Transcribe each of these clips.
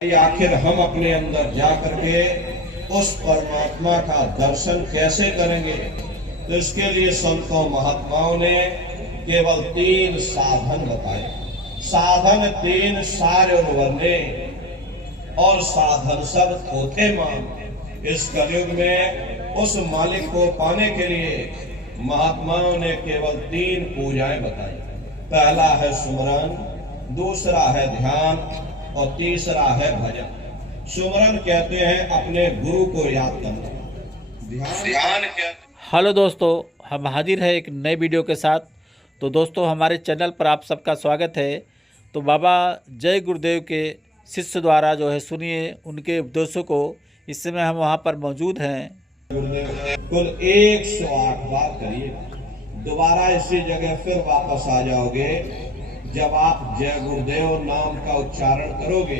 आखिर हम अपने अंदर जा करके उस परमात्मा का दर्शन कैसे करेंगे। तो इसके लिए संतों महात्माओं ने केवल 3 साधन बताए। साधन 3 सारे वर्णे और साधन सब थोथे मान। इस कलयुग में उस मालिक को पाने के लिए महात्माओं ने केवल 3 पूजाएं बताई। पहला है सुमरन, दूसरा है ध्यान और तीसरा है भजन। सुमरन कहते हैं अपने गुरु को याद करना। ध्यान हेलो दोस्तों, हम हाजिर है एक नए वीडियो के साथ। तो दोस्तों, हमारे चैनल पर आप सबका स्वागत है। तो बाबा जय गुरुदेव के शिष्य द्वारा जो है सुनिए उनके उपदेशों को। इस समय हम वहाँ पर मौजूद हैं। कुल 108 बार करिए, दोबारा इसी जगह फिर वापस आ जाओगे। जब आप जय गुरुदेव नाम का उच्चारण करोगे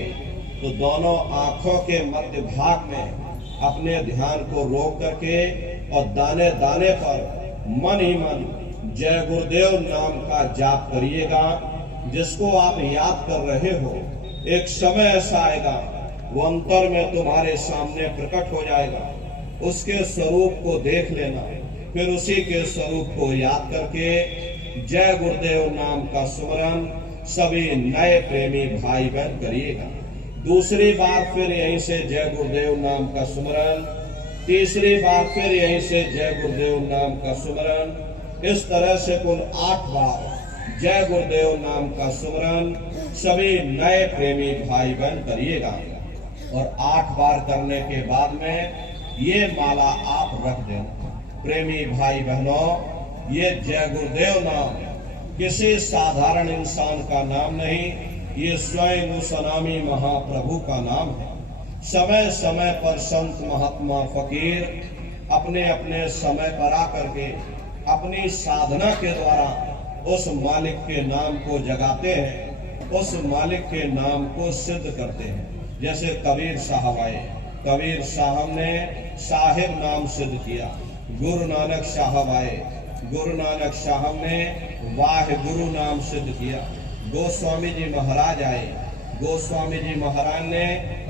तो दोनों आंखों के मध्य भाग में अपने ध्यान को रोक करके और दाने दाने पर मन ही मन जय गुरुदेव नाम का जाप करिएगा। जिसको आप याद कर रहे हो, एक समय ऐसा आएगा वो अंतर में तुम्हारे सामने प्रकट हो जाएगा। उसके स्वरूप को देख लेना, फिर उसी के स्वरूप को याद करके जय गुरुदेव नाम का सुमरन सभी नए प्रेमी भाई बहन करिएगा। दूसरी बार फिर यहीं से जय गुरुदेव नाम का सुमरन, तीसरी बार फिर यहीं से जय गुरुदेव नाम का सुमरन। इस तरह से कुल 8 बार जय गुरुदेव नाम का सुमरन सभी नए प्रेमी भाई बहन करिएगा। और 8 बार करने के बाद में ये माला आप रख देना। प्रेमी भाई बहनों, ये जय गुरुदेव नाम किसी साधारण इंसान का नाम नहीं, ये स्वयं उस अनामी महाप्रभु का नाम है। समय समय पर संत महात्मा फकीर अपने अपने समय पर आकर के अपनी साधना के द्वारा उस मालिक के नाम को जगाते हैं, उस मालिक के नाम को सिद्ध करते हैं। जैसे कबीर साहब आए, कबीर साहब ने साहिब नाम सिद्ध किया। गुरु नानक साहब आए, गुरु नानक साहब ने वाह गुरु नाम सिद्ध किया। गोस्वामी जी महाराज आए, गोस्वामी जी महाराज ने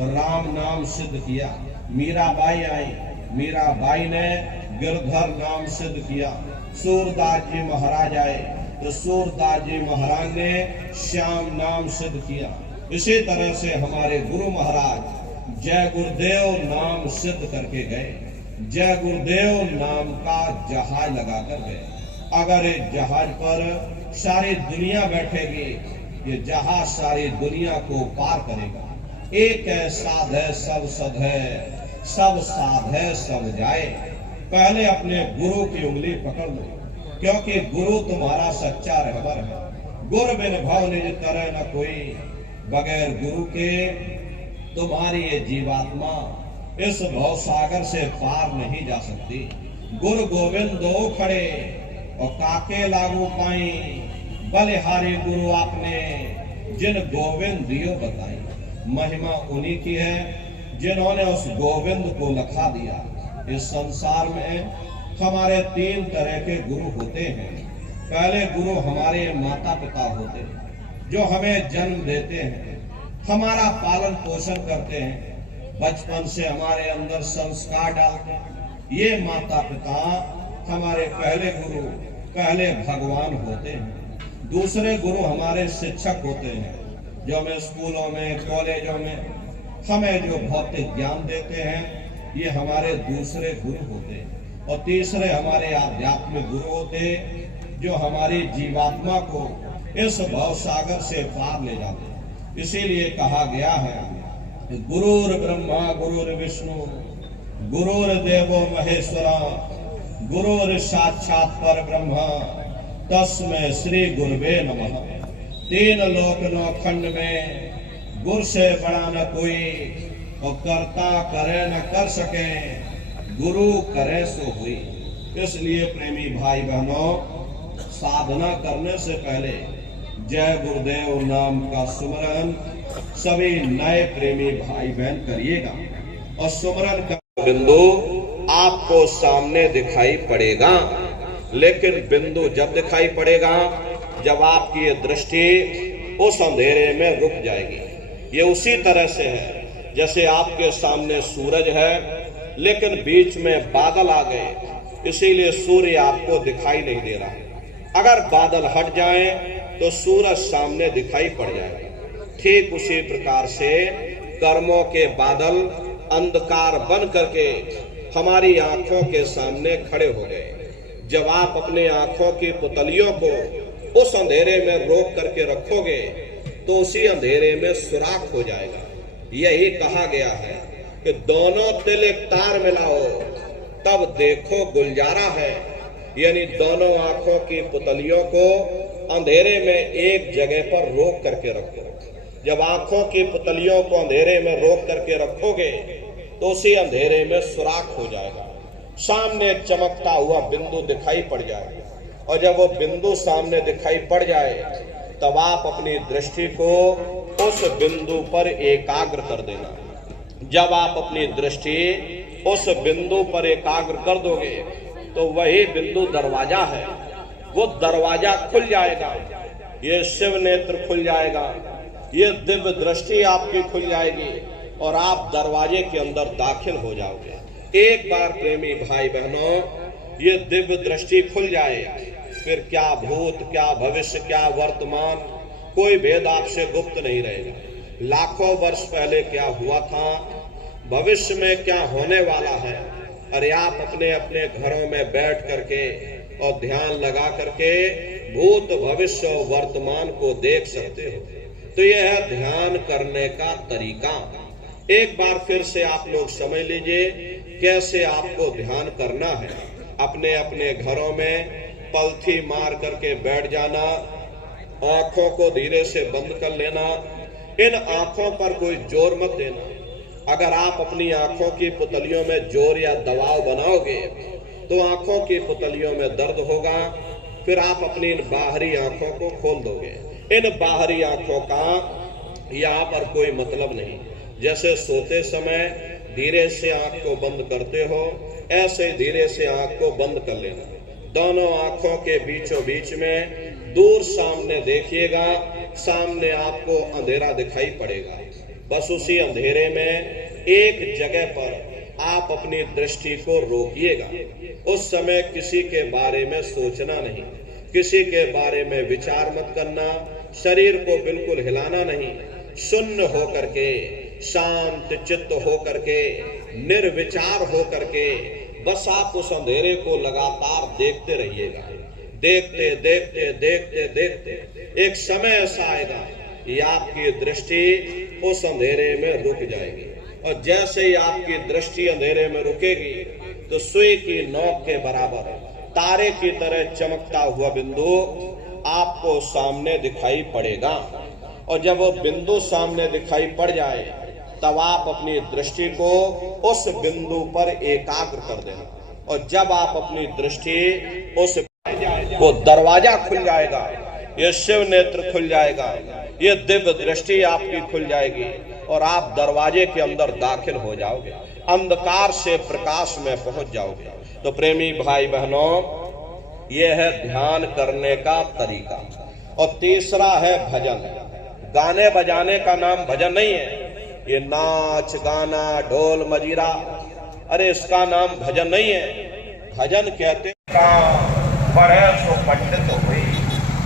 राम नाम सिद्ध किया। मीराबाई आई, मीराबाई ने गिरधर नाम सिद्ध किया। सूरदास जी महाराज आए तो सूरदास जी महाराज ने श्याम नाम सिद्ध किया। इसी तरह से हमारे गुरु महाराज जय गुरुदेव नाम सिद्ध करके गए। जय गुरुदेव नाम का जहाज लगा कर गए। अगर इस जहाज पर सारी दुनिया बैठेगी, ये जहाज सारी दुनिया को पार करेगा। एक है साध है सब सद है, सब साध है सब जाए। पहले अपने गुरु की उंगली पकड़ लो, क्योंकि गुरु तुम्हारा सच्चा रहबर है। गुरु बिन भव निज तरह न कोई, बगैर गुरु के तुम्हारी ये जीवात्मा इस भव सागर से पार नहीं जा सकती। गुरु गोविंद दो खड़े और काके लागू पाई, बलिहारी गुरु आपने जिन गोविंद दियो बताई। महिमा उन्हीं की है जिन्होंने उस गोविंद को लखा दिया। इस संसार में हमारे 3 तरह के गुरु होते हैं। पहले गुरु हमारे माता पिता होते हैं, जो हमें जन्म देते हैं, हमारा पालन पोषण करते हैं, बचपन से हमारे अंदर संस्कार डालते हैं। ये माता पिता हमारे पहले गुरु, पहले भगवान होते हैं। दूसरे गुरु हमारे शिक्षक होते हैं, जो हमें स्कूलों में कॉलेजों में हमें जो भौतिक ज्ञान देते हैं, ये हमारे दूसरे गुरु होते हैं। और तीसरे हमारे आध्यात्मिक गुरु होते हैं, जो हमारी जीवात्मा को इस भव सागर से पार ले जाते हैं। इसीलिए कहा गया है गुरुर ब्रह्मा गुरुर विष्णु गुरुर्देवो महेश्वरा गुरुर साक्षात पर ब्रह्मा तस्मै श्री गुरुवे नमः। 3 लोक 9 खंड में गुरु से बड़ा न कोई, और करता करे न कर सके, गुरु करे सो हुई। इसलिए प्रेमी भाई बहनों, साधना करने से पहले जय गुरुदेव नाम का सुमरन सभी नए प्रेमी भाई बहन करिएगा। और सुमरन का बिंदु आपको सामने दिखाई पड़ेगा, लेकिन बिंदु जब दिखाई पड़ेगा जब आपकी ये दृष्टि उस अंधेरे में रुक जाएगी। ये उसी तरह से है जैसे आपके सामने सूरज है लेकिन बीच में बादल आ गए, इसीलिए सूर्य आपको दिखाई नहीं दे रहा। अगर बादल हट जाए तो सूरज सामने दिखाई पड़ जाएगा। ठीक उसी प्रकार से कर्मों के बादल अंधकार बन करके हमारी आंखों के सामने खड़े हो गए। जब आप अपने आंखों की पुतलियों को उस अंधेरे में रोक करके रखोगे तो उसी अंधेरे में सुराख हो जाएगा। यही कहा गया है कि दोनों तिल एक तार मिलाओ तब देखो गुलजारा है, यानी दोनों आंखों की पुतलियों को अंधेरे में एक जगह पर रोक करके रखो। जब आंखों की पुतलियों को अंधेरे में रोक करके रखोगे तो उसी अंधेरे में सुराख हो जाएगा, सामने चमकता हुआ बिंदु दिखाई पड़ जाएगा। और जब वो बिंदु सामने दिखाई पड़ जाए तब आप अपनी दृष्टि को उस बिंदु पर एकाग्र कर देना। जब आप अपनी दृष्टि उस बिंदु पर एकाग्र कर दोगे तो वही बिंदु दरवाजा है, वो दरवाजा खुल जाएगा, ये शिव नेत्र खुल जाएगा, ये दिव्य दृष्टि आपकी खुल जाएगी और आप दरवाजे के अंदर दाखिल हो जाओगे। एक बार प्रेमी भाई बहनों ये दिव्य दृष्टि खुल जाए फिर क्या भूत क्या भविष्य क्या वर्तमान कोई भेद आपसे गुप्त नहीं रहेगा। लाखों वर्ष पहले क्या हुआ था, भविष्य में क्या होने वाला है, अरे आप अपने अपने घरों में बैठ करके और ध्यान लगा करके भूत भविष्य और वर्तमान को देख सकते हो। तो यह है ध्यान करने का तरीका। एक बार फिर से आप लोग समझ लीजिए कैसे आपको ध्यान करना है। अपने अपने घरों में पलथी मार करके बैठ जाना, आंखों को धीरे से बंद कर लेना, इन आंखों पर कोई जोर मत देना। अगर आप अपनी आंखों की पुतलियों में जोर या दबाव बनाओगे तो आंखों की पुतलियों में दर्द होगा, फिर आप अपनी इन बाहरी आंखों को खोल दोगे। इन बाहरी आंखों का यहाँ पर कोई मतलब नहीं। जैसे सोते समय धीरे से आंख को बंद करते हो, ऐसे धीरे से आंख को बंद कर लेना। दोनों आंखों के बीचों बीच में दूर सामने देखिएगा, सामने आपको अंधेरा दिखाई पड़ेगा। बस उसी अंधेरे में एक जगह पर आप अपनी दृष्टि को रोकिएगा। उस समय किसी के बारे में सोचना नहीं, किसी के बारे में विचार मत करना, शरीर को बिल्कुल हिलाना नहीं, शून्य हो करके शांत चित्त हो करके निर्विचार हो करके बस आप उस अंधेरे को लगातार देखते रहिएगा। देखते देखते देखते देखते एक समय ऐसा आएगा कि आपकी दृष्टि उस अंधेरे में रुक जाएगी। और जैसे ही आपकी दृष्टि अंधेरे में रुकेगी तो सुई की नोक के बराबर तारे की तरह चमकता हुआ बिंदु आपको सामने दिखाई पड़ेगा। और जब वो बिंदु सामने दिखाई पड़ जाए तब आप अपनी दृष्टि को उस बिंदु पर एकाग्र कर देना। और जब आप अपनी दृष्टि उस वो दरवाजा खुल जाएगा, ये शिव नेत्र खुल जाएगा, ये दिव्य दृष्टि आपकी खुल जाएगी और आप दरवाजे के अंदर दाखिल हो जाओगे, अंधकार से प्रकाश में पहुंच जाओगे। तो प्रेमी भाई बहनों ये है ध्यान करने का तरीका। और तीसरा है भजन। गाने बजाने का नाम भजन नहीं है, ये नाच गाना ढोल मजीरा, अरे इसका नाम भजन नहीं है। भजन कहते बड़े सो पंडित हुई,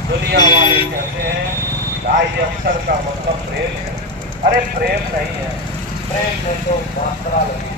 दुनिया वाले कहते हैं ढाई अक्षर का मतलब प्रेम है। अरे प्रेम नहीं है, प्रेम में तो मात्रा लगी।